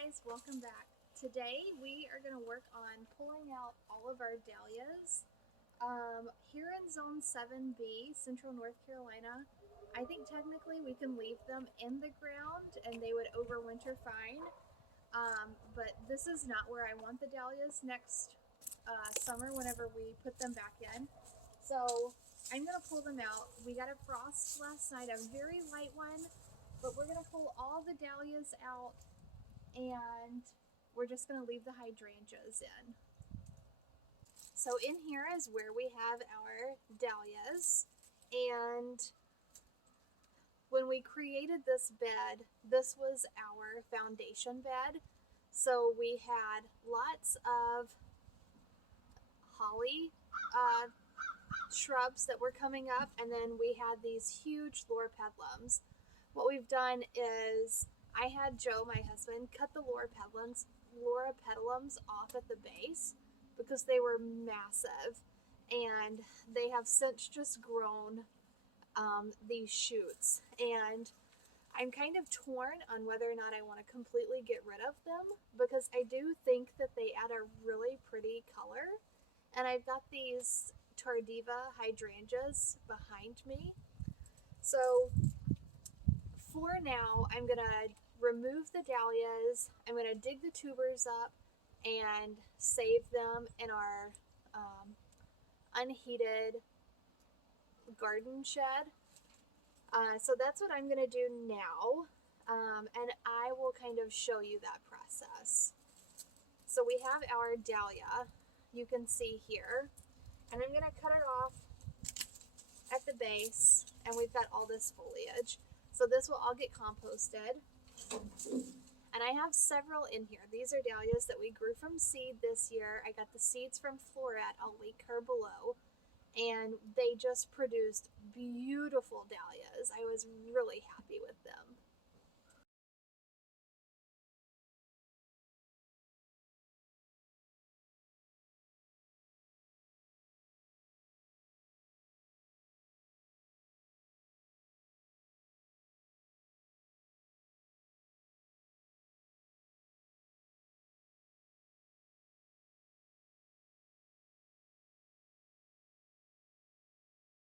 guys, welcome back. Today we are going to work on pulling out all of our dahlias. Here in Zone 7B, Central North Carolina, I think technically we can leave them in the ground and they would overwinter fine. But this is not where I want the dahlias next summer whenever we put them back in. So I'm going to pull them out. We got a frost last night, a very light one, but we're going to pull all the dahlias out and we're just going to leave the hydrangeas in. So in here is where we have our dahlias, and when we created this bed, this was our foundation bed. So we had lots of holly shrubs that were coming up, and then we had these huge loropetalums. What we've done is I had Joe, my husband, cut the loropetalums off at the base because they were massive, and they have since just grown these shoots. And I'm kind of torn on whether or not I want to completely get rid of them because I do think that they add a really pretty color. And I've got these Tardiva hydrangeas behind me. So for now, I'm going to remove the dahlias. I'm going to dig the tubers up and save them in our unheated garden shed. So that's what I'm going to do now, and I will kind of show you that process. So we have our dahlia, you can see here, and I'm going to cut it off at the base, and we've got all this foliage. So this will all get composted. And I have several in here. These are dahlias that we grew from seed this year. I got the seeds from Floret. I'll link her below. And they just produced beautiful dahlias. I was really happy with them.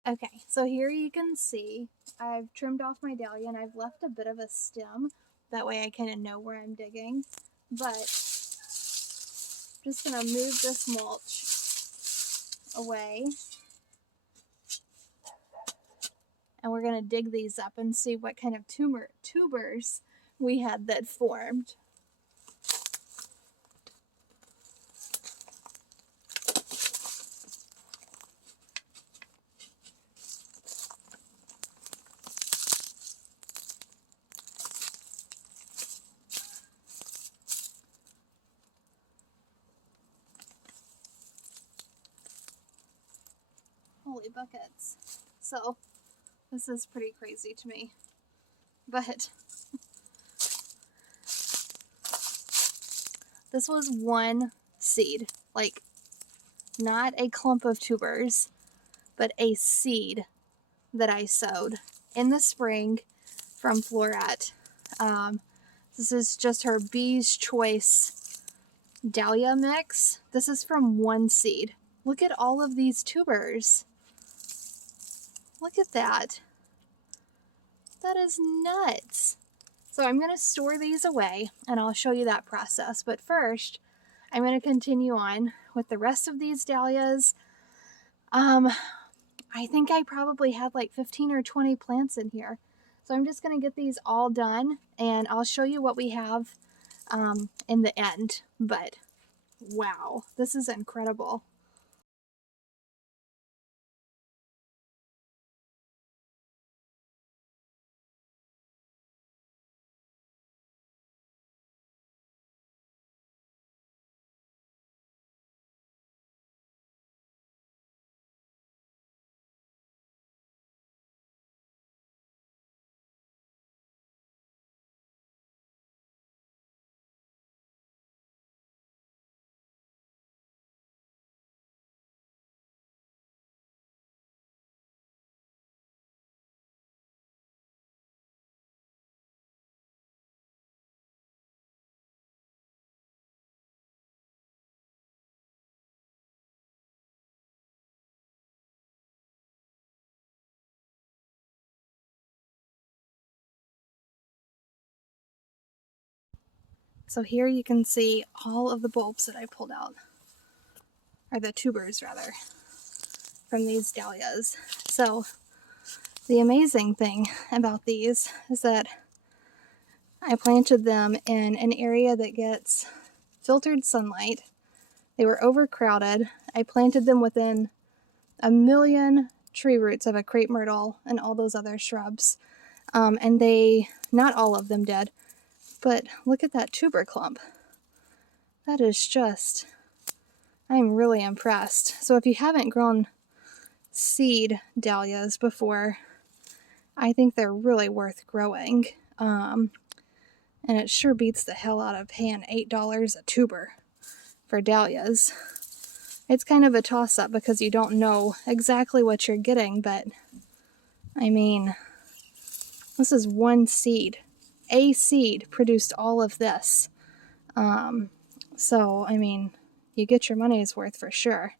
Okay, so here you can see I've trimmed off my dahlia and I've left a bit of a stem. That way I kind of know where I'm digging. But I'm just going to move this mulch away. And we're going to dig these up and see what kind of tubers we had that formed. Holy buckets. So this is pretty crazy to me. But this was one seed, like not a clump of tubers, but a seed that I sowed in the spring from Floret. This is just her Bee's Choice Dahlia mix. This is from one seed. Look at all of these tubers. Look at that. That is nuts. So I'm going to store these away and I'll show you that process. But first, I'm going to continue on with the rest of these dahlias. I think I probably had like 15 or 20 plants in here. So I'm just going to get these all done and I'll show you what we have in the end. But wow, this is incredible. So here you can see all of the bulbs that I pulled out, or the tubers rather, from these dahlias. So the amazing thing about these is that I planted them in an area that gets filtered sunlight. They were overcrowded. I planted them within a million tree roots of a crepe myrtle and all those other shrubs. And they, not all of them did, but look at that tuber clump. That is just, I'm really impressed. So if you haven't grown seed dahlias before, I think they're really worth growing. And it sure beats the hell out of paying $8 a tuber for dahlias. It's kind of a toss-up because you don't know exactly what you're getting, but I mean, this is one seed. A seed produced all of this. So, I mean, you get your money's worth for sure.